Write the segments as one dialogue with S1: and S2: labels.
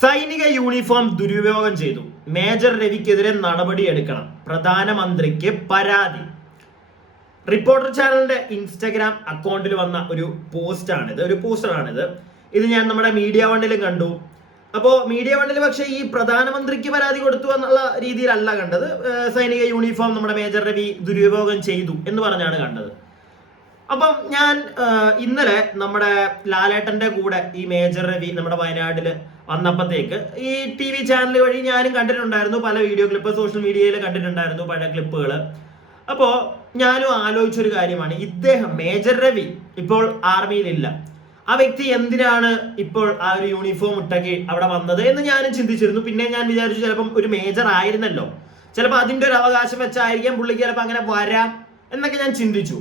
S1: സൈനിക യൂണിഫോം ദുരുപയോഗം ചെയ്തു. മേജർ രവിക്കെതിരെ നടപടിയെടുക്കണം പ്രധാനമന്ത്രിക്ക് പരാതി. റിപ്പോർട്ടർ ചാനലിന്റെ ഇൻസ്റ്റഗ്രാം അക്കൗണ്ടിൽ വന്ന ഒരു പോസ്റ്റാണിത് ഒരു പോസ്റ്ററാണിത് ഇത് ഞാൻ നമ്മുടെ മീഡിയ വണ്ടിലും കണ്ടു. അപ്പോൾ മീഡിയ വണ്ടിൽ പക്ഷേ ഈ പ്രധാനമന്ത്രിക്ക് പരാതി കൊടുത്തു എന്നുള്ള രീതിയിലല്ല കണ്ടത്. സൈനിക യൂണിഫോം നമ്മുടെ മേജർ രവി ദുരുപയോഗം ചെയ്തു എന്ന് പറഞ്ഞാണ് കണ്ടത്. അപ്പം ഞാൻ ഇന്നലെ നമ്മുടെ ലാലേട്ടന്റെ കൂടെ ഈ മേജർ രവി നമ്മുടെ വയനാട്ടിൽ വന്നപ്പോഴത്തേക്ക് ഈ ടി വി ചാനൽ വഴി ഞാനും കണ്ടിട്ടുണ്ടായിരുന്നു പല വീഡിയോ ക്ലിപ്പ് സോഷ്യൽ മീഡിയയിൽ കണ്ടിട്ടുണ്ടായിരുന്നു പല ക്ലിപ്പുകൾ അപ്പോൾ ഞാനും ആലോചിച്ചൊരു കാര്യമാണ് ഇദ്ദേഹം മേജർ രവി ഇപ്പോൾ ആർമിയിലില്ല. ആ വ്യക്തി എന്തിനാണ് ഇപ്പോൾ ആ ഒരു യൂണിഫോം ഇട്ടൊക്കെ അവിടെ വന്നത് എന്ന് ഞാനും ചിന്തിച്ചിരുന്നു. പിന്നെ ഞാൻ വിചാരിച്ചു ചിലപ്പം ഒരു മേജർ ആയിരുന്നല്ലോ. ചിലപ്പോൾ അതിന്റെ ഒരു അവകാശം വെച്ചായിരിക്കാം പുള്ളിക്ക് ചിലപ്പോൾ അങ്ങനെ വരാം എന്നൊക്കെ ഞാൻ ചിന്തിച്ചു.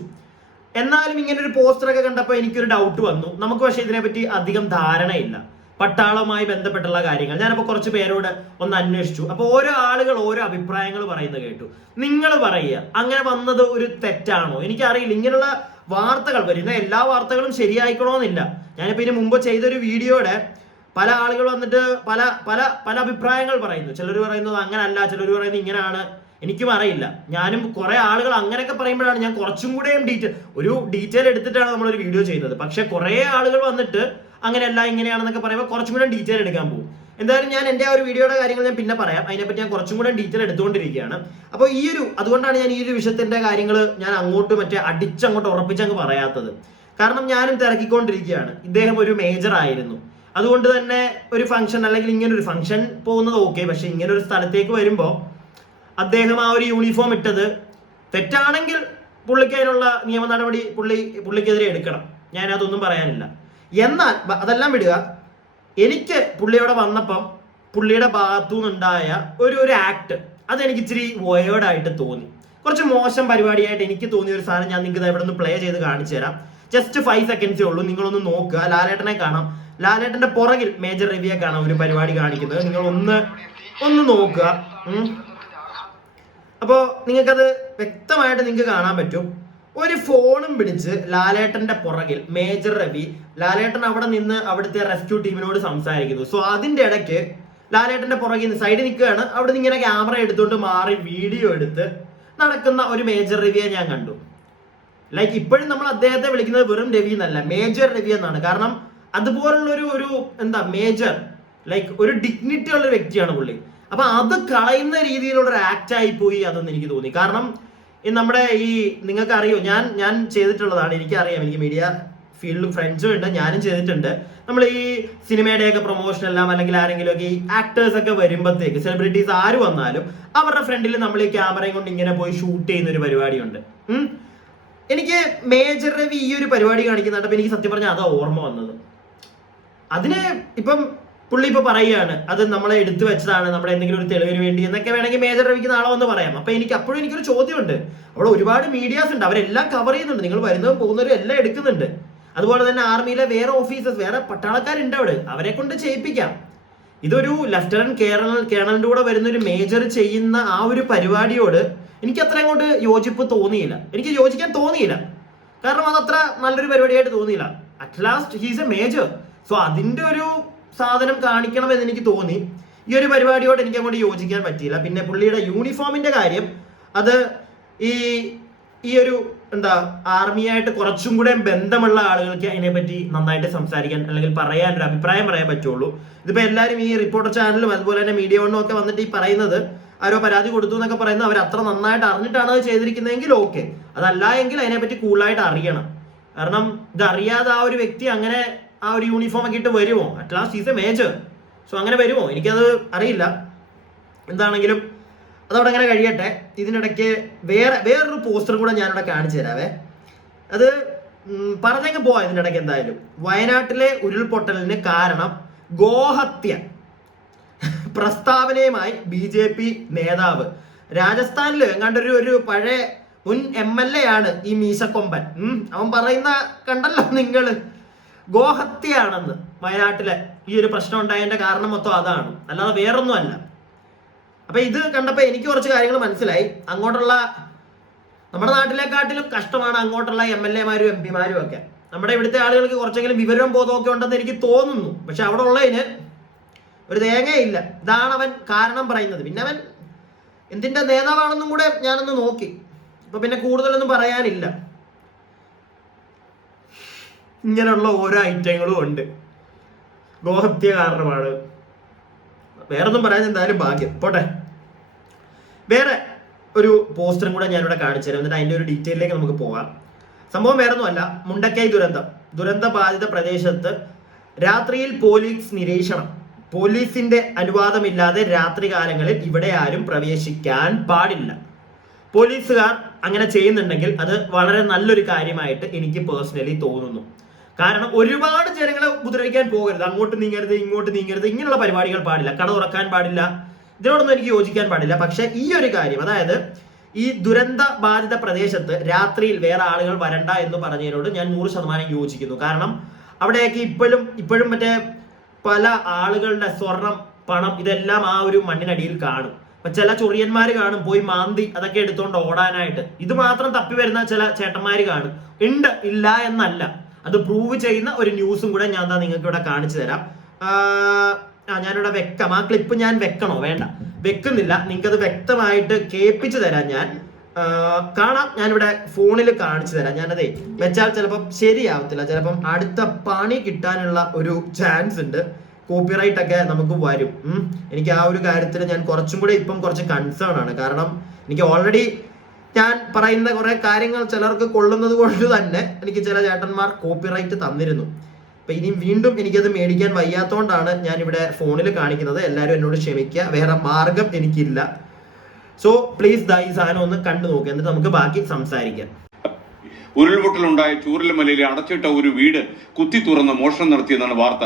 S1: എന്നാലും ഇങ്ങനെ ഒരു പോസ്റ്റർ ഒക്കെ കണ്ടപ്പോൾ എനിക്കൊരു ഡൗട്ട് വന്നു. നമുക്ക് പക്ഷേ ഇതിനെപ്പറ്റി അധികം ധാരണയില്ല. പട്ടാളവുമായി ബന്ധപ്പെട്ടുള്ള കാര്യങ്ങൾ. ഞാനപ്പോൾ കുറച്ച് പേരോട് ഒന്ന് അന്വേഷിച്ചു. അപ്പോൾ ഓരോ ആളുകൾ ഓരോ അഭിപ്രായങ്ങൾ പറയുന്നത് കേട്ടു. നിങ്ങൾ പറയുക. അങ്ങനെ വന്നത് ഒരു തെറ്റാണോ? എനിക്കറിയില്ല. ഇങ്ങനെയുള്ള വാർത്തകൾ വരുന്ന എല്ലാ വാർത്തകളും ശരിയായിക്കണമെന്നില്ല ഞാനിപ്പോൾ ഇതിന് മുമ്പ് ചെയ്തൊരു വീഡിയോയുടെ പല ആളുകൾ വന്നിട്ട് പല പല പല അഭിപ്രായങ്ങൾ പറയുന്നു. ചിലർ പറയുന്നത് അങ്ങനല്ല ചിലർ പറയുന്നത് ഇങ്ങനെയാണ്. എനിക്കും അറിയില്ല. ഞാനും കുറെ ആളുകൾ അങ്ങനെയൊക്കെ പറയുമ്പോഴാണ് ഞാൻ കുറച്ചും കൂടെയും ഡീറ്റെയിൽ ഒരു ഡീറ്റെയിൽ എടുത്തിട്ടാണ് നമ്മൾ ഒരു വീഡിയോ ചെയ്യുന്നത് പക്ഷെ കുറെ ആളുകൾ വന്നിട്ട് അങ്ങനെയല്ല ഇങ്ങനെയാണെന്നൊക്കെ പറയുമ്പോൾ കുറച്ചും കൂടെ ഡീറ്റെയിൽ എടുക്കാൻ പോകും. എന്തായാലും ഞാൻ എന്റെ ആ ഒരു വീഡിയോയുടെ കാര്യങ്ങൾ ഞാൻ പിന്നെ പറയാം. അതിനെപ്പറ്റി ഞാൻ കുറച്ചും കൂടെ ഡീറ്റെയിൽ എടുത്തുകൊണ്ടിരിക്കുകയാണ്. അപ്പോൾ ഈ ഒരു അതുകൊണ്ടാണ് ഞാൻ ഈ ഒരു വിഷയത്തിന്റെ കാര്യങ്ങൾ ഞാൻ അങ്ങോട്ട് മറ്റേ അടിച്ചങ്ങോട്ട് ഉറപ്പിച്ചങ്ങ് പറയാത്തത്. കാരണം ഞാനും തിരക്കിക്കൊണ്ടിരിക്കുകയാണ്. ഇദ്ദേഹം ഒരു മേജർ ആയിരുന്നു. അതുകൊണ്ട് തന്നെ ഒരു ഫംഗ്ഷൻ അല്ലെങ്കിൽ ഇങ്ങനെ ഒരു ഫംഗ്ഷൻ പോകുന്നത് ഓക്കെ പക്ഷെ ഇങ്ങനൊരു സ്ഥലത്തേക്ക് വരുമ്പോൾ അദ്ദേഹം ആ ഒരു യൂണിഫോം ഇട്ടത് തെറ്റാണെങ്കിൽ പുള്ളിക്ക് അതിനുള്ള നിയമ നടപടി പുള്ളി പുള്ളിക്കെതിരെ എടുക്കണം. ഞാൻ അതൊന്നും പറയാനില്ല. എന്നാൽ അതെല്ലാം വിടുക. എനിക്ക് പുള്ളിയോടെ വന്നപ്പം പുള്ളിയുടെ ഭാഗത്തു നിന്നുണ്ടായ ഒരു ഒരു ആക്ട് അതെനിക്ക് ഇച്ചിരി വയേർഡായിട്ട് തോന്നി. കുറച്ച് മോശം പരിപാടിയായിട്ട് എനിക്ക് തോന്നിയ ഒരു സാധനം ഞാൻ നിങ്ങൾക്ക് ഇവിടെ നിന്ന് പ്ലേ ചെയ്ത് കാണിച്ചു തരാം. ജസ്റ്റ് ഫൈവ് സെക്കൻഡ്സേ ഉള്ളൂ. നിങ്ങളൊന്ന് നോക്കുക. ലാലേട്ടനെ കാണാം. ലാലേട്ടന്റെ പുറകിൽ മേജർ രവിയെ കാണാം ഒരു പരിപാടി കാണിക്കുന്നത്. നിങ്ങൾ ഒന്ന് ഒന്ന് നോക്കുക. അപ്പോൾ നിങ്ങൾക്കത് വ്യക്തമായിട്ട് നിങ്ങൾക്ക് കാണാൻ പറ്റും. ഒരു ഫോണും പിടിച്ച് ലാലേട്ടന്റെ പുറകിൽ മേജർ രവി ലാലേട്ടൻ അവിടെ നിന്ന് അവിടുത്തെ റെസ്ക്യൂ ടീമിനോട് സംസാരിക്കുന്നു. സോ അതിന്റെ ഇടയ്ക്ക് ലാലേട്ടന്റെ പുറകിൽ നിന്ന് സൈഡിൽ നിൽക്കുകയാണ്. അവിടെ നിന്ന് ഇങ്ങനെ ക്യാമറ എടുത്തുകൊണ്ട് മാറി വീഡിയോ എടുത്ത് നടക്കുന്ന ഒരു മേജർ രവിയെ ഞാൻ കണ്ടു. ലൈക്ക് ഇപ്പോഴും നമ്മൾ അദ്ദേഹത്തെ വിളിക്കുന്നത് വെറും രവി എന്നല്ല മേജർ രവി എന്നാണ്. കാരണം അതുപോലുള്ള ഒരു ഒരു എന്താ മേജർ ലൈക്ക് ഒരു ഡിഗ്നിറ്റി ഉള്ള വ്യക്തിയാണ് പുള്ളി. അപ്പൊ അത് കളയുന്ന രീതിയിലുള്ള ഒരു ആക്ട് ആയി പോയി അതെന്ന് എനിക്ക് തോന്നി. കാരണം ഈ നമ്മുടെ ഈ നിങ്ങൾക്ക് അറിയോ ഞാൻ ഞാൻ ചെയ്തിട്ടുള്ളതാണ് എനിക്ക് അറിയാം എനിക്ക് മീഡിയ ഫീൽഡിൽ ഫ്രണ്ട്സും ഉണ്ട് ഞാനും ചെയ്തിട്ടുണ്ട്. നമ്മൾ ഈ സിനിമയുടെയൊക്കെ പ്രൊമോഷൻ എല്ലാം അല്ലെങ്കിൽ ആരെങ്കിലും ഒക്കെ ഈ ആക്ടേഴ്സ് ഒക്കെ വരുമ്പോഴത്തേക്ക് സെലിബ്രിറ്റീസ് ആര് വന്നാലും അവരുടെ ഫ്രണ്ടിൽ നമ്മൾ ഈ ക്യാമറയും കൊണ്ട് ഇങ്ങനെ പോയി ഷൂട്ട് ചെയ്യുന്ന ഒരു പരിപാടിയുണ്ട്. എനിക്ക് മേജർ രവി ഈ ഒരു പരിപാടി കാണിക്കുന്നുണ്ട്. എനിക്ക് സത്യം പറഞ്ഞാൽ അതാ ഓർമ്മ വന്നത്. അതിന് ഇപ്പം പുള്ളി ഇപ്പൊ പറയുകയാണ് അത് നമ്മളെ എടുത്തു വെച്ചതാണ് നമ്മുടെ എന്തെങ്കിലും ഒരു തെളിവിന് വേണ്ടി എന്നൊക്കെ വേണമെങ്കിൽ മേജർ രവിക്ക് നാളെ വന്ന് പറയാം. അപ്പൊ എനിക്ക് അപ്പോഴും എനിക്കൊരു ചോദ്യമുണ്ട്. അവിടെ ഒരുപാട് മീഡിയാസ് ഉണ്ട് അവരെല്ലാം കവർ ചെയ്യുന്നുണ്ട്. നിങ്ങൾ വരുന്നതും പോകുന്നവരും എല്ലാം എടുക്കുന്നുണ്ട്. അതുപോലെ തന്നെ ആർമിയിലെ വേറെ ഓഫീസേഴ്സ് വേറെ പട്ടാളക്കാരുണ്ട് അവിടെ. അവരെ കൊണ്ട് ചെയ്യിപ്പിക്കാം. ഇതൊരു ലഫ്റ്റനന്റ് കേണൽ കേണലിന്റെ കൂടെ വരുന്ന ഒരു മേജർ ചെയ്യുന്ന ആ ഒരു പരിപാടിയോട് എനിക്ക് അത്ര അങ്ങോട്ട് യോജിപ്പ് തോന്നിയില്ല. എനിക്ക് യോജിക്കാൻ തോന്നിയില്ല. കാരണം അത് അത്ര നല്ലൊരു പരിപാടിയായിട്ട് തോന്നിയില്ല. At last he's a major so അതിന്റെ ഒരു സാധനം കാണിക്കണം എന്ന് എനിക്ക് തോന്നി. ഈ ഒരു പരിപാടിയോട് എനിക്ക് അങ്ങോട്ട് യോജിക്കാൻ പറ്റിയില്ല. പിന്നെ പുള്ളിയുടെ യൂണിഫോമിന്റെ കാര്യം അത് ഈ ഈ ഒരു എന്താ ആർമിയായിട്ട് കുറച്ചും കൂടെ ബന്ധമുള്ള ആളുകൾക്ക് അതിനെപ്പറ്റി നന്നായിട്ട് സംസാരിക്കാൻ അല്ലെങ്കിൽ പറയാൻ ഒരു അഭിപ്രായം പറയാൻ പറ്റുള്ളൂ. ഇതിപ്പോ എല്ലാവരും ഈ റിപ്പോർട്ടർ ചാനലും അതുപോലെ തന്നെ മീഡിയ വണ്ണും ഒക്കെ വന്നിട്ട് ഈ പറയുന്നത് ആരോ പരാതി കൊടുത്തു എന്നൊക്കെ പറയുന്നത് അവർ അത്ര നന്നായിട്ട് അറിഞ്ഞിട്ടാണ് അത് ചെയ്തിരിക്കുന്നതെങ്കിൽ ഓക്കെ. അതല്ല എങ്കിൽ അതിനെപ്പറ്റി കൂടുതലായിട്ട് അറിയണം. കാരണം ഇത് അറിയാതെ ആ ഒരു വ്യക്തി അങ്ങനെ ആ ഒരു യൂണിഫോം ഒക്കെ ഇട്ട് വരുമോ at last is a major so അങ്ങനെ വരുമോ എനിക്കത് അറിയില്ല. എന്താണെങ്കിലും അതവിടെ അങ്ങനെ കഴിയട്ടെ. ഇതിനിടയ്ക്ക് വേറെ വേറൊരു പോസ്റ്റർ കൂടെ ഞാനിവിടെ കാണിച്ചു തരാവേ. അത് പറഞ്ഞെങ്കിൽ പറഞ്ഞങ്ങ് ഇതിനിടയ്ക്ക് എന്തായാലും. വയനാട്ടിലെ ഉരുൾപൊട്ടലിന് കാരണം ഗോഹത്യ. പ്രസ്താവനയുമായി ബി ജെ പി നേതാവ്. രാജസ്ഥാനിൽ എങ്ങാണ്ടൊരു ഒരു പഴയ മുൻ എം എൽ എ ആണ് ഈ മീശക്കൊമ്പൻ. അവൻ പറയുന്ന കണ്ടല്ലോ നിങ്ങൾ. ഗോഹത്യയാണെന്ന് വയനാട്ടിലെ ഈ ഒരു പ്രശ്നം ഉണ്ടായതിന്റെ കാരണം മൊത്തം അതാണ്. അല്ലാതെ വേറൊന്നും അല്ല അപ്പൊ ഇത് കണ്ടപ്പോ എനിക്ക് കുറച്ച് കാര്യങ്ങൾ മനസ്സിലായി. അങ്ങോട്ടുള്ള നമ്മുടെ നാട്ടിലെക്കാട്ടിലും കഷ്ടമാണ് അങ്ങോട്ടുള്ള എം എൽ എമാരും എം പിമാരും ഒക്കെ. നമ്മുടെ ഇവിടുത്തെ ആളുകൾക്ക് കുറച്ചെങ്കിലും വിവരം ബോധമൊക്കെ ഉണ്ടെന്ന് എനിക്ക് തോന്നുന്നു. പക്ഷെ അവിടെ ഉള്ളതിന് ഒരു തേങ്ങയില്ല ഇതാണ് അവൻ കാരണം പറയുന്നത്. പിന്നെ അവൻ എന്തിന്റെ നേതാവാണെന്നും കൂടെ ഞാനൊന്ന് നോക്കി. അപ്പൊ പിന്നെ കൂടുതലൊന്നും പറയാനില്ല. ഇങ്ങനെയുള്ള ഓരോ ഐറ്റങ്ങളും ഉണ്ട്. ഗോഹത്യ കാരണമാണ്. വേറെ ഒന്നും പറയാൻ എന്തായാലും ഭാഗ്യം. പോട്ടെ. വേറെ ഒരു പോസ്റ്ററും കൂടെ ഞാനിവിടെ കാണിച്ചു തരാം. എന്നിട്ട് അതിന്റെ ഒരു ഡീറ്റെയിലേക്ക് നമുക്ക് പോവാം സംഭവം വേറെ ഒന്നുമല്ല മുണ്ടക്കൈ ദുരന്തം. ദുരന്ത ബാധിത പ്രദേശത്ത് രാത്രിയിൽ പോലീസ് നിരീക്ഷണം. പോലീസിന്റെ അനുവാദമില്ലാതെ രാത്രി കാലങ്ങളിൽ ഇവിടെ ആരും പ്രവേശിക്കാൻ പാടില്ല. പോലീസുകാർ അങ്ങനെ ചെയ്യുന്നുണ്ടെങ്കിൽ അത് വളരെ നല്ലൊരു കാര്യമായിട്ട് എനിക്ക് പേഴ്സണലി തോന്നുന്നു. കാരണം ഒരുപാട് ജനങ്ങളെ ഉപദ്രവിക്കാൻ പോകരുത്. അങ്ങോട്ട് നീങ്ങരുത് ഇങ്ങോട്ട് നീങ്ങരുത്. ഇങ്ങനെയുള്ള പരിപാടികൾ പാടില്ല. കട തുറക്കാൻ പാടില്ല. ഇതിനോടൊന്നും എനിക്ക് യോജിക്കാൻ പാടില്ല. പക്ഷെ ഈ ഒരു കാര്യം അതായത് ഈ ദുരന്ത ബാധിത പ്രദേശത്ത് രാത്രിയിൽ വേറെ ആളുകൾ വരണ്ട എന്ന് പറഞ്ഞതിനോട് ഞാൻ നൂറ് ശതമാനം യോജിക്കുന്നു. കാരണം അവിടെയൊക്കെ ഇപ്പോഴും ഇപ്പോഴും മറ്റേ പല ആളുകളുടെ സ്വർണം പണം ഇതെല്ലാം ആ ഒരു മണ്ണിനടിയിൽ കാണും. അപ്പൊ ചില ചൊറിയന്മാർ കാണും പോയി മാന്തി അതൊക്കെ എടുത്തുകൊണ്ട് ഓടാനായിട്ട്. ഇത് മാത്രം തപ്പി വരുന്ന ചില ചേട്ടന്മാർ കാണും. ഉണ്ട് ഇല്ല എന്നല്ല. അത് പ്രൂവ് ചെയ്യുന്ന ഒരു ന്യൂസും കൂടെ ഞാൻ എന്താ നിങ്ങൾക്ക് ഇവിടെ കാണിച്ചു തരാം. ആ ഞാനിവിടെ വെക്കാം. ആ ക്ലിപ്പ് ഞാൻ വെക്കണോ? വേണ്ട. വെക്കുന്നില്ല. നിങ്ങൾക്ക് അത് വ്യക്തമായിട്ട് കേൾപ്പിച്ചു തരാം ഞാൻ. കാണാം. ഞാനിവിടെ ഫോണിൽ കാണിച്ചു തരാം. ഞാനതേ വെച്ചാൽ ചിലപ്പം ശരിയാവത്തില്ല. ചിലപ്പം അടുത്ത പണി കിട്ടാനുള്ള ഒരു ചാൻസ് ഉണ്ട്. കോപ്പിറൈറ്റ് ഒക്കെ നമുക്ക് വരും. എനിക്ക് ആ ഒരു കാര്യത്തിൽ ഞാൻ കുറച്ചും കൂടെ ഇപ്പം കുറച്ച് കൺസേൺ ആണ്. കാരണം എനിക്ക് ഓൾറെഡി ഞാൻ പറയുന്ന കുറെ കാര്യങ്ങൾ ചിലർക്ക് കൊള്ളുന്നത് കൊണ്ട് തന്നെ എനിക്ക് ചില ചേട്ടന്മാർ കോപ്പിറൈറ്റ് തന്നിരുന്നു. അപ്പൊ ഇനി വീണ്ടും എനിക്കത് മേടിക്കാൻ വയ്യാത്തോണ്ടാണ് ഞാൻ ഇവിടെ ഫോണിൽ കാണിക്കുന്നത്. എല്ലാവരും എന്നോട് ക്ഷമിക്കുക. വേറെ മാർഗം എനിക്കില്ല. സോ പ്ലീസ് ദൈ സാധനം ഒന്ന് കണ്ടു നോക്കുക എന്നിട്ട് നമുക്ക് ബാക്കി സംസാരിക്കാം.
S2: ഉരുൾപൊട്ടലുണ്ടായ ചൂരൽമലയിലെ അടച്ചിട്ട ഒരു വീട് കുത്തി തുറന്ന് മോഷണം നടത്തിയെന്നാണ് വാർത്ത.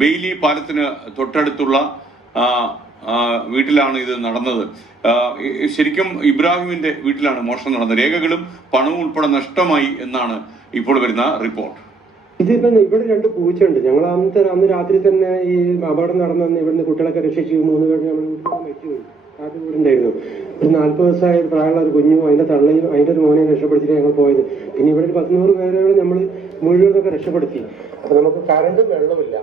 S2: ബെയിലി പാലത്തിന് തൊട്ടടുത്തുള്ള വീട്ടിലാണ് ഇത് നടന്നത്. ശരിക്കും ഇബ്രാഹിമിന്റെ വീട്ടിലാണ് മോഷണം നടന്നത്. രേഖകളും പണവും ഉൾപ്പെടെ നഷ്ടമായി എന്നാണ് ഇപ്പോൾ വരുന്ന റിപ്പോർട്ട്.
S3: ഇതിപ്പം ഇവിടെ രണ്ട് പൂച്ചയുണ്ട്. ഞങ്ങൾ അന്നത്തെ അന്ന് രാത്രി തന്നെ ഈ അപകടം നടന്നു ഇവിടുന്ന് കുട്ടികളൊക്കെ രക്ഷിച്ചു. മൂന്ന് പേര് നമ്മൾ മരിച്ചുപോയി ഒരു നാല്പത് ദിവസമായ ഒരു പ്രായമുള്ള ഒരു കുഞ്ഞും അതിന്റെ തള്ളയും അതിന്റെ ഒരു മോനെയും രക്ഷപ്പെടുത്തിയിട്ട് ഞങ്ങൾ പോയത്. പിന്നെ ഇവിടെ ഒരു പത്തുനൂറ് പേരെ നമ്മൾ മുഴുവനൊക്കെ രക്ഷപ്പെടുത്തി. അപ്പൊ നമുക്ക് കറണ്ടും വെള്ളമില്ല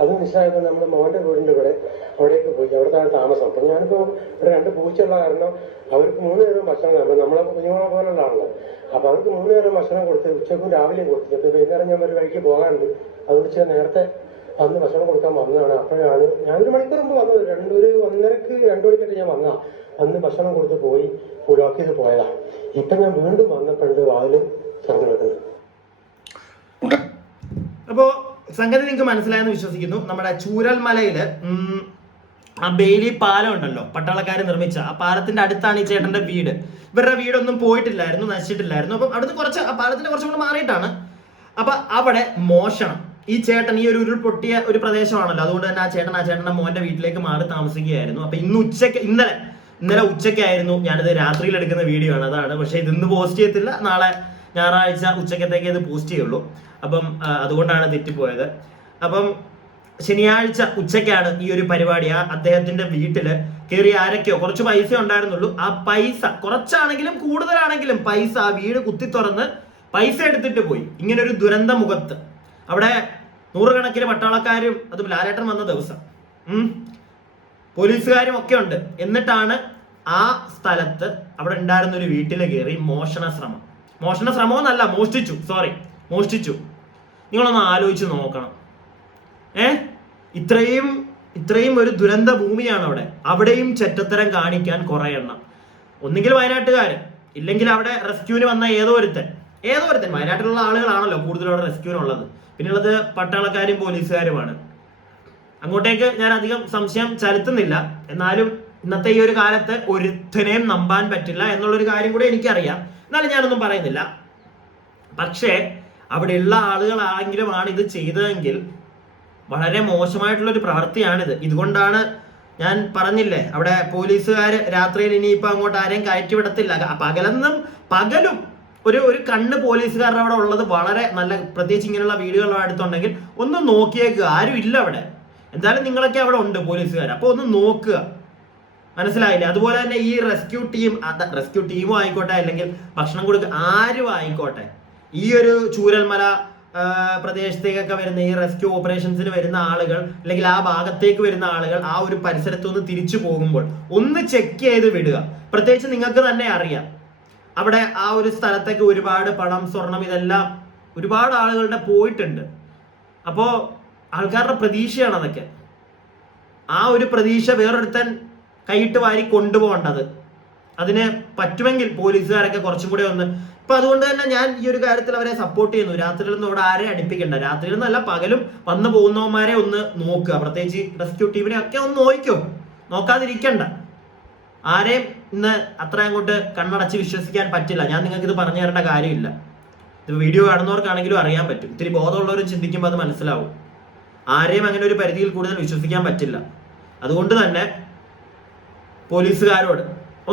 S3: അത് മിസ്സായപ്പോൾ നമ്മൾ മോന്റെ വീടിന്റെ കൂടെ അവിടേക്ക് പോയി. അവിടുത്താണ് താമസം. അപ്പൊ ഞാനിപ്പോ ഒരു രണ്ട് പൂച്ചയുള്ള കാരണം അവർക്ക് മൂന്ന് നേരം ഭക്ഷണം നമ്മൾ നമ്മളെ കുഞ്ഞുങ്ങളെ പോലുള്ള ആണല്ലോ അപ്പൊ അവർക്ക് മൂന്ന് നേരം ഭക്ഷണം കൊടുത്ത് ഉച്ചക്കും രാവിലെയും കൊടുത്തു. ഇപ്പം വൈകുന്നേരം ഞാൻ ഒരു വഴിക്ക് പോകാനുണ്ട് അതുകൊണ്ട് ഞാൻ നേരത്തെ അന്ന് ഭക്ഷണം കൊടുക്കാൻ വന്നതാണ്. അപ്പോഴാണ് ഞാനൊരു മണിക്കൂർ മുമ്പ് വന്നത്. രണ്ട് ഒരു ഒന്നരക്ക് രണ്ടു മണിക്കൊക്കെ ഞാൻ വന്ന അന്ന് ഭക്ഷണം കൊടുത്ത് പോയി ലോക്ക് പോയതാണ് ഇപ്പം ഞാൻ വീണ്ടും വന്നപ്പോഴുണ്ട് വാതിലും തുറന്നു വെക്കുന്നത്
S1: അപ്പോ സംഗതി നിങ്ങൾക്ക് മനസ്സിലായെന്ന് വിശ്വസിക്കുന്നു. നമ്മുടെ ചൂരൽമലയിൽ ഉം, ആ ബേലി പാലം ഉണ്ടല്ലോ പട്ടാളക്കാർ നിർമ്മിച്ച. ആ പാലത്തിന്റെ അടുത്താണ് ഈ ചേട്ടന്റെ വീട്. ഇവരുടെ വീടൊന്നും പോയിട്ടില്ലായിരുന്നു നശിച്ചിട്ടില്ലായിരുന്നു. അപ്പം അടുത്ത് കുറച്ച് ആ പാലത്തിന്റെ കുറച്ചും കൂടെ മാറിയിട്ടാണ്. അപ്പൊ അവിടെ മോഷണം. ഈ ചേട്ടൻ ഈ ഒരു ഉരുൾപൊട്ടിയ ഒരു പ്രദേശമാണല്ലോ. അതുകൊണ്ട് തന്നെ ആ ചേട്ടൻ ആ ചേട്ടന്റെ മോന്റെ വീട്ടിലേക്ക് മാറി താമസിക്കുകയായിരുന്നു. അപ്പൊ ഇന്ന് ഉച്ചയ്ക്ക് ഇന്നലെ ഇന്നലെ ഉച്ചയ്ക്കായിരുന്നു ഞാനിത് രാത്രിയിൽ എടുക്കുന്ന വീഡിയോ ആണ്. അതാണ്. പക്ഷെ ഇതിന്ന് പോസ്റ്റ് ചെയ്യത്തില്ല. നാളെ ഞായറാഴ്ച ഉച്ചക്കത്തേക്ക് ഇത് പോസ്റ്റ് ചെയ്യുള്ളൂ. അപ്പം അതുകൊണ്ടാണ് തെറ്റിപ്പോയത്. അപ്പം ശനിയാഴ്ച ഉച്ചയ്ക്കാണ് ഈ ഒരു പരിപാടി. ആ അദ്ദേഹത്തിന്റെ വീട്ടിൽ കയറി ആരൊക്കെയോ കുറച്ച് പൈസ ഉണ്ടായിരുന്നുള്ളൂ. ആ പൈസ കുറച്ചാണെങ്കിലും കൂടുതലാണെങ്കിലും പൈസ ആ വീട് കുത്തി തുറന്ന് പൈസ എടുത്തിട്ട് പോയി. ഇങ്ങനെ ഒരു ദുരന്ത മുഖത്ത്. അവിടെ നൂറുകണക്കിന് പട്ടാളക്കാരും അതും ലാലേട്ടൻ വന്ന ദിവസം പോലീസുകാരും ഒക്കെ ഉണ്ട്. എന്നിട്ടാണ് ആ സ്ഥലത്ത് അവിടെ ഉണ്ടായിരുന്ന ഒരു വീട്ടിൽ കയറി മോഷണ ശ്രമം. മോഷണ ശ്രമം അല്ല മോഷ്ടിച്ചു. സോറി മോഷ്ടിച്ചു. നിങ്ങളൊന്ന് ആലോചിച്ച് നോക്കണം. ഏ? ഇത്രയും ഇത്രയും ഒരു ദുരന്ത ഭൂമിയാണ് അവിടെ. അവിടെയും ചെറ്റത്തരം കാണിക്കാൻ കുറെ എണ്ണം. ഒന്നുകിൽ വയനാട്ടുകാർ ഇല്ലെങ്കിൽ അവിടെ റെസ്ക്യൂവിന് വന്ന ഏതോ ഒരുത്തൻ. ഏതോ ഒരുത്തൻ. വയനാട്ടിലുള്ള ആളുകളാണല്ലോ കൂടുതലും അവിടെ റെസ്ക്യൂവിനുള്ളത് പിന്നെയുള്ളത് പട്ടാളക്കാരും പോലീസുകാരുമാണ്. അങ്ങോട്ടേക്ക് ഞാൻ അധികം സംശയം ചലുത്തുന്നില്ല. എന്നാലും ഇന്നത്തെ ഈ ഒരു കാലത്ത് ഒരുത്തനെയും നമ്പാൻ പറ്റില്ല എന്നുള്ളൊരു കാര്യം കൂടെ എനിക്കറിയാം. എന്നാലും ഞാനൊന്നും പറയുന്നില്ല. പക്ഷേ അവിടെയുള്ള ആളുകളാണെങ്കിലുമാണ് ഇത് ചെയ്തതെങ്കിൽ വളരെ മോശമായിട്ടുള്ളൊരു പ്രവൃത്തിയാണിത്. ഇതുകൊണ്ടാണ് ഞാൻ പറഞ്ഞില്ലേ അവിടെ പോലീസുകാർ രാത്രിയിൽ ഇനിയിപ്പോൾ അങ്ങോട്ട് ആരെയും കയറ്റി വിടത്തില്ല. പകലെന്നും പകലും ഒരു ഒരു കണ്ണ് പോലീസുകാരുടെ അവിടെ ഉള്ളത് വളരെ നല്ല പ്രത്യേകിച്ച് ഇങ്ങനെയുള്ള വീടുകളുടെ അടുത്തുണ്ടെങ്കിൽ ഒന്ന് നോക്കിയേക്കുക ആരും ഇല്ല അവിടെ. എന്തായാലും നിങ്ങളൊക്കെ അവിടെ ഉണ്ട് പോലീസുകാർ അപ്പോൾ ഒന്ന് നോക്കുക. മനസ്സിലായില്ലേ? അതുപോലെ തന്നെ ഈ റെസ്ക്യൂ ടീം റെസ്ക്യൂ ടീമും ആയിക്കോട്ടെ അല്ലെങ്കിൽ ഭക്ഷണം കൊടുക്കുക ആരും ആയിക്കോട്ടെ. ഈ ഒരു ചൂരൽമല പ്രദേശത്തേക്കൊക്കെ വരുന്ന ഈ റെസ്ക്യൂ ഓപ്പറേഷൻസിന് വരുന്ന ആളുകൾ അല്ലെങ്കിൽ ആ ഭാഗത്തേക്ക് വരുന്ന ആളുകൾ ആ ഒരു പരിസരത്തു നിന്ന് തിരിച്ചു പോകുമ്പോൾ ഒന്ന് ചെക്ക് ചെയ്ത് വിടുക. പ്രത്യേകിച്ച് നിങ്ങൾക്ക് തന്നെ അറിയാം. അവിടെ ആ ഒരു സ്ഥലത്തേക്ക് ഒരുപാട് പണം സ്വർണം ഇതെല്ലാം ഒരുപാട് ആളുകളുടെ പോയിട്ടുണ്ട്. അപ്പോ ആൾക്കാരുടെ പ്രതീക്ഷയാണ് അതൊക്കെ. ആ ഒരു പ്രതീക്ഷ വേറൊരുത്തൻ കൈയിട്ട് വാരി കൊണ്ടുപോകേണ്ടത്. അതിന് പറ്റുമെങ്കിൽ പോലീസുകാരൊക്കെ കുറച്ചും കൂടെ ഒന്ന് ഇപ്പൊ അതുകൊണ്ട് തന്നെ ഞാൻ ഈ ഒരു കാര്യത്തിൽ അവരെ സപ്പോർട്ട് ചെയ്യുന്നു. രാത്രിയിലൊന്നും ഇവിടെ ആരെ അടുപ്പിക്കണ്ട. രാത്രിയിൽ നിന്നല്ല പകലും വന്നു പോകുന്നവന്മാരെ ഒന്ന് നോക്കുക. പ്രത്യേകിച്ച് റെസ്ക്യൂ ടീമിനെ ഒക്കെ ഒന്ന് നോക്കിക്കോ. നോക്കാതിരിക്കണ്ട. ആരെയും ഇന്ന് അത്ര അങ്ങോട്ട് കണ്ണടച്ച് വിശ്വസിക്കാൻ പറ്റില്ല. ഞാൻ നിങ്ങൾക്ക് ഇത് പറഞ്ഞു തരേണ്ട കാര്യമില്ല. ഇത് വീഡിയോ കാണുന്നവർക്കാണെങ്കിലും അറിയാൻ പറ്റും. ഇത്തിരി ബോധമുള്ളവരും ചിന്തിക്കുമ്പോൾ അത് മനസ്സിലാവും. ആരെയും അങ്ങനെ ഒരു പരിധിയിൽ കൂടുതൽ വിശ്വസിക്കാൻ പറ്റില്ല. അതുകൊണ്ട് തന്നെ പോലീസുകാരോട്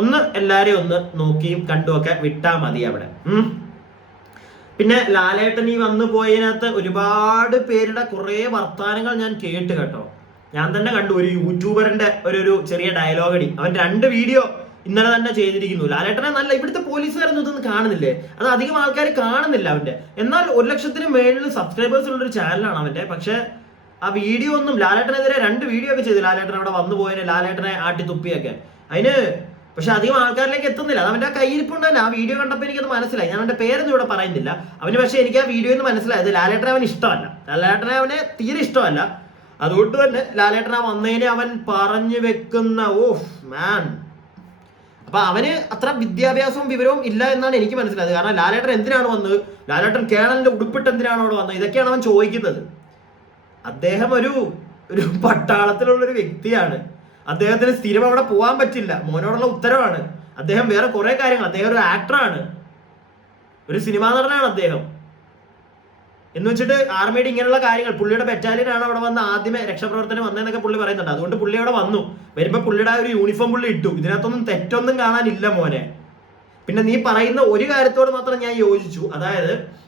S1: ഒന്ന് എല്ലാരെയും ഒന്ന് നോക്കിയും കണ്ടുമൊക്കെ വിട്ടാ മതി അവിടെ. പിന്നെ ലാലേട്ടൻ ഈ വന്നു പോയതിനകത്ത് ഒരുപാട് പേരുടെ കുറെ വർത്താനങ്ങൾ ഞാൻ കേട്ട് കേട്ടോ. ഞാൻ തന്നെ കണ്ടു ഒരു യൂട്യൂബറിന്റെ ഒരു ഒരു ചെറിയ ഡയലോഗ് അടി അവൻ രണ്ട് വീഡിയോ ഇന്നലെ തന്നെ ചെയ്തിരിക്കുന്നു. ലാലേട്ടനെ നല്ല ഇവിടുത്തെ പോലീസുകാരൊന്നും ഇതൊന്നും കാണുന്നില്ലേ? അത് അധികം ആൾക്കാർ കാണുന്നില്ല അവന്റെ എന്നാൽ ഒരു ലക്ഷത്തിന് മേളിൽ സബ്സ്ക്രൈബേഴ്സ് ഉള്ള ഒരു ചാനലാണ് അവന്റെ പക്ഷെ ആ വീഡിയോ ഒന്നും ലാലേട്ടനെതിരെ രണ്ട് വീഡിയോ ഒക്കെ ചെയ്തു. ലാലേട്ടൻ അവിടെ വന്നു പോയതിന് ലാലേട്ടനെ ആട്ടി തുപ്പിയൊക്കെ. അതിന് പക്ഷെ അധികം ആൾക്കാരിലേക്ക് എത്തുന്നില്ല. അത് അവന്റെ ആ ആ വീഡിയോ കണ്ടപ്പോൾ എനിക്കത് മനസ്സിലായി. ഞാൻ അവന്റെ പേരൊന്നും ഇവിടെ പറയുന്നില്ല. അവന് പക്ഷെ എനിക്ക് ആ വീഡിയോ നിന്ന് മനസ്സിലായത് ലാലേട്ടനെ അവന് ഇഷ്ടമല്ല. ലാലേട്ടനെ അവനെ തീരെ ഇഷ്ടമല്ല. അതുകൊണ്ട് തന്നെ ലാലേട്ടൻ ആ വന്നതിനെ അവൻ പറഞ്ഞു വെക്കുന്ന ഓഫ് മാൻ. അപ്പൊ അവന് അത്ര വിദ്യാഭ്യാസവും വിവരവും ഇല്ല എന്നാണ് എനിക്ക് മനസ്സിലായത്. കാരണം ലാലേട്ടൻ എന്തിനാണ് വന്നത്? ലാലേട്ടൻ കേണലിന്റെ ഉടുപ്പിട്ട് എന്തിനാണ് അവിടെ വന്നത്? ഇതൊക്കെയാണ് അവൻ ചോദിക്കുന്നത്. അദ്ദേഹം ഒരു ഒരു പട്ടാളത്തിലുള്ള ഒരു വ്യക്തിയാണ്. അദ്ദേഹത്തിന് സ്ഥിരം അവിടെ പോകാൻ പറ്റില്ല. മോനോടുള്ള ഉത്തരവാണ്. അദ്ദേഹം വേറെ കുറെ കാര്യങ്ങൾ. അദ്ദേഹം ഒരു ആക്ടറാണ് ഒരു സിനിമാ നടനാണ് അദ്ദേഹം. എന്ന് വെച്ചിട്ട് ആർമിയുടെ ഇങ്ങനെയുള്ള കാര്യങ്ങൾ പുള്ളിയുടെ ബറ്റാലിയൻ ആണ് അവിടെ വന്ന് ആദ്യമേ രക്ഷാപ്രവർത്തനം വന്നതെന്നൊക്കെ പുള്ളി പറയുന്നുണ്ട്. അതുകൊണ്ട് പുള്ളി അവിടെ വന്നു. വരുമ്പോ പുള്ളിയുടെ ഒരു യൂണിഫോം പുള്ളി ഇട്ടു. ഇതിനകത്തൊന്നും തെറ്റൊന്നും കാണാനില്ല മോനെ. പിന്നെ നീ പറയുന്ന ഒരു കാര്യത്തോട് മാത്രം ഞാൻ യോജിച്ചു. അതായത്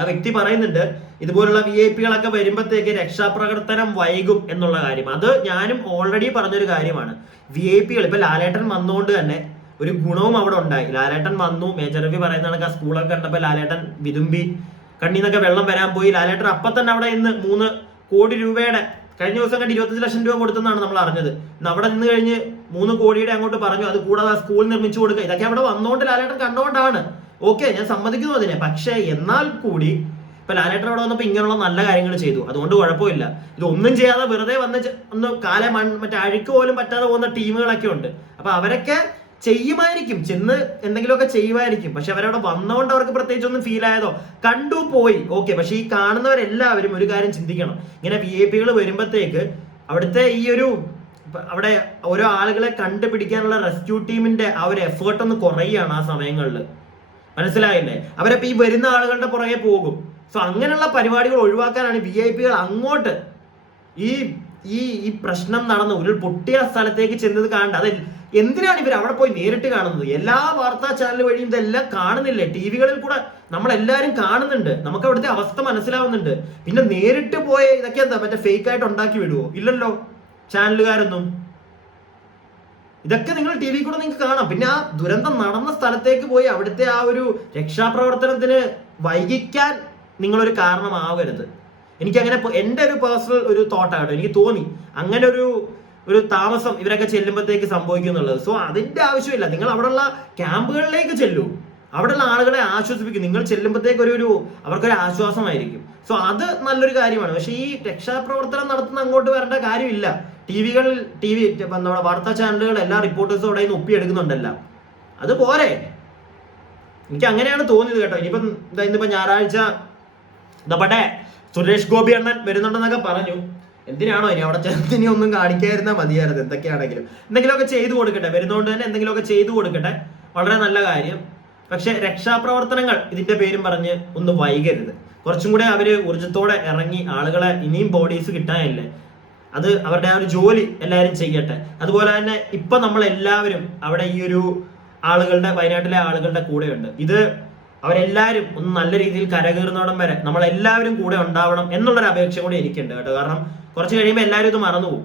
S1: ആ വ്യക്തി പറയുന്നുണ്ട് ഇതുപോലുള്ള വി ഐ പികളൊക്കെ വരുമ്പോഴത്തേക്ക് രക്ഷാപ്രവർത്തനം വൈകും എന്നുള്ള കാര്യം. അത് ഞാനും ഓൾറെഡി പറഞ്ഞൊരു കാര്യമാണ്. വി ഐ പികൾ ഇപ്പൊ ലാലേട്ടൻ വന്നുകൊണ്ട് തന്നെ ഒരു ഗുണവും അവിടെ ഉണ്ടായി. ലാലേട്ടൻ വന്നു മേജർ രവി പറയുന്ന കണക്ക് ആ സ്കൂളൊക്കെ കണ്ടപ്പോൾ ലാലേട്ടൻ വിതുമ്പി കണ്ണീന്നൊക്കെ വെള്ളം വരാൻ പോയി. ലാലേട്ടൻ അപ്പൊ തന്നെ അവിടെ ഇന്ന് മൂന്ന് കോടി രൂപയുടെ കഴിഞ്ഞ ദിവസം കണ്ട് ഇരുപത്തഞ്ച് ലക്ഷം രൂപ കൊടുത്തെന്നാണ് നമ്മൾ അറിഞ്ഞത്. ഇന്ന് അവിടെ നിന്ന് കഴിഞ്ഞ് മൂന്ന് കോടിയുടെ അങ്ങോട്ട് പറഞ്ഞു. അത് കൂടാതെ ആ സ്കൂൾ നിർമ്മിച്ചു കൊടുക്കുക. ഇതൊക്കെ അവിടെ വന്നുകൊണ്ട് ലാലേട്ടൻ കണ്ടുകൊണ്ടാണ് ഓക്കെ ഞാൻ സമ്മതിക്കുന്നു അതിനെ. പക്ഷേ എന്നാൽ കൂടി ഇപ്പൊ ലാലേട്ടൻ അവിടെ വന്നപ്പോ ഇങ്ങനെയുള്ള നല്ല കാര്യങ്ങൾ ചെയ്തു. അതുകൊണ്ട് കുഴപ്പമില്ല. ഇത് ഒന്നും ചെയ്യാതെ വെറുതെ വന്ന് ഒന്ന് കാലെ മൺ മറ്റേ അഴുക്ക് പോലും പറ്റാതെ പോകുന്ന ടീമുകളൊക്കെ ഉണ്ട്. അപ്പൊ അവരൊക്കെ ചെയ്യുമായിരിക്കും. ചെന്ന് എന്തെങ്കിലുമൊക്കെ ചെയ്യുമായിരിക്കും. പക്ഷെ അവരവിടെ വന്നതുകൊണ്ട് അവർക്ക് പ്രത്യേകിച്ച് ഒന്നും ഫീൽ ആയതോ? കണ്ടു പോയി. ഓക്കെ പക്ഷെ ഈ കാണുന്നവരെല്ലാവരും ഒരു കാര്യം ചിന്തിക്കണം. ഇങ്ങനെ വി ഐ പികൾ വരുമ്പോഴത്തേക്ക് അവിടുത്തെ ഈ ഒരു അവിടെ ഓരോ ആളുകളെ കണ്ടുപിടിക്കാനുള്ള റെസ്ക്യൂ ടീമിന്റെ ആ ഒരു എഫേർട്ട് ഒന്ന് കുറയുകയാണ് ആ സമയങ്ങളിൽ മനസ്സിലായില്ലേ? അവരപ്പോ ഈ വരുന്ന ആളുകളുടെ പുറകെ പോകും. സോ അങ്ങനെയുള്ള പരിപാടികൾ ഒഴിവാക്കാനാണ് വി ഐ പികൾ അങ്ങോട്ട് ഈ ഈ ഈ പ്രശ്നം നടന്ന ഒരു പൊട്ടിയ സ്ഥലത്തേക്ക് ചെന്നത് കാണണ്ട അത് എന്തിനാണ് ഇവർ അവിടെ പോയി നേരിട്ട് കാണുന്നത്? എല്ലാ വാർത്താ ചാനൽ വഴിയും ഇതെല്ലാം കാണുന്നില്ലേ? ടി വികളിൽ കൂടെ നമ്മളെല്ലാരും കാണുന്നുണ്ട്. നമുക്ക് അവിടുത്തെ അവസ്ഥ മനസ്സിലാവുന്നുണ്ട്. പിന്നെ നേരിട്ട് പോയ ഇതൊക്കെ എന്താ? മറ്റേ ഫേക്ക് ആയിട്ട് ഉണ്ടാക്കി വിടുവോ? ഇല്ലല്ലോ. ചാനലുകാരൊന്നും. ഇതൊക്കെ നിങ്ങൾ ടി വി കൂടെ നിങ്ങൾക്ക് കാണാം. പിന്നെ ആ ദുരന്തം നടന്ന സ്ഥലത്തേക്ക് പോയി അവിടുത്തെ ആ ഒരു രക്ഷാപ്രവർത്തനത്തിന് വൈകിക്കാൻ നിങ്ങളൊരു കാരണമാവരുത്. എനിക്ക് അങ്ങനെ എന്റെ ഒരു പേഴ്സണൽ ഒരു തോട്ടാണ് എനിക്ക് തോന്നി. അങ്ങനെ ഒരു ഒരു താമസം ഇവരൊക്കെ ചെല്ലുമ്പോഴത്തേക്ക് സംഭവിക്കും എന്നുള്ളത്. സോ അതിന്റെ ആവശ്യമില്ല. നിങ്ങൾ അവിടെയുള്ള ക്യാമ്പുകളിലേക്ക് ചെല്ലൂ. അവിടെയുള്ള ആളുകളെ ആശ്വസിപ്പിക്കും. നിങ്ങൾ ചെല്ലുമ്പോഴത്തേക്ക് ഒരു ഒരു അവർക്കൊരു ആശ്വാസമായിരിക്കും. സോ അത് നല്ലൊരു കാര്യമാണ്. പക്ഷെ ഈ രക്ഷാപ്രവർത്തനം നടത്തുന്ന അങ്ങോട്ട് വരേണ്ട കാര്യമില്ല. ടി വികളിൽ ടി വി നമ്മുടെ വാർത്താ ചാനലുകൾ എല്ലാ റിപ്പോർട്ടേഴ്സും അവിടെ നിന്ന് ഒപ്പിയെടുക്കുന്നുണ്ടല്ല. അത് പോരെ. എനിക്ക് അങ്ങനെയാണ് തോന്നിയത് കേട്ടോ. ഇനിയിപ്പം ഇന്നിപ്പോ ഞായറാഴ്ച ഇതപ്പട്ടെ സുരേഷ് ഗോപി അണ്ണൻ വരുന്നുണ്ടെന്നൊക്കെ പറഞ്ഞു. എന്തിനാണോ ഇനി അവിടെ ചെന്ന് ഇനി ഒന്നും കാണിക്കാതിരുന്നാൽ മതിയായിരുന്നു എന്തൊക്കെയാണെങ്കിലും. എന്തെങ്കിലുമൊക്കെ ചെയ്തു കൊടുക്കട്ടെ. വരുന്നതുകൊണ്ട് തന്നെ എന്തെങ്കിലുമൊക്കെ ചെയ്തു കൊടുക്കട്ടെ. വളരെ നല്ല കാര്യം. പക്ഷെ രക്ഷാപ്രവർത്തനങ്ങൾ ഇതിന്റെ പേരും പറഞ്ഞ് ഒന്ന് വൈകരുത്. കുറച്ചും കൂടെ അവർ ഊർജത്തോടെ ഇറങ്ങി ആളുകളെ ഇനിയും ബോഡീസ് കിട്ടാനില്ലേ? അത് അവരുടെ ആ ഒരു ജോലി എല്ലാവരും ചെയ്യട്ടെ. അതുപോലെ തന്നെ ഇപ്പൊ നമ്മൾ എല്ലാവരും അവിടെ ഈ ഒരു ആളുകളുടെ വയനാട്ടിലെ ആളുകളുടെ കൂടെയുണ്ട്. ഇത് അവരെല്ലാവരും ഒന്ന് നല്ല രീതിയിൽ കരകീർന്നോടം വരെ നമ്മളെല്ലാവരും കൂടെ ഉണ്ടാവണം എന്നുള്ളൊരു അപേക്ഷ കൂടി എനിക്കുണ്ട് കേട്ടോ. കാരണം കുറച്ച് കഴിയുമ്പോൾ എല്ലാവരും ഇത് മറന്നുപോകും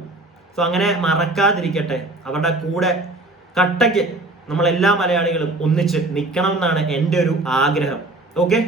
S1: സോ അങ്ങനെ മറക്കാതിരിക്കട്ടെ. അവരുടെ കൂടെ കട്ടയ്ക്ക് നമ്മളെല്ലാ മലയാളികളും ഒന്നിച്ച് നിൽക്കണം എന്നാണ് എന്റെ ഒരു ആഗ്രഹം. ഓക്കെ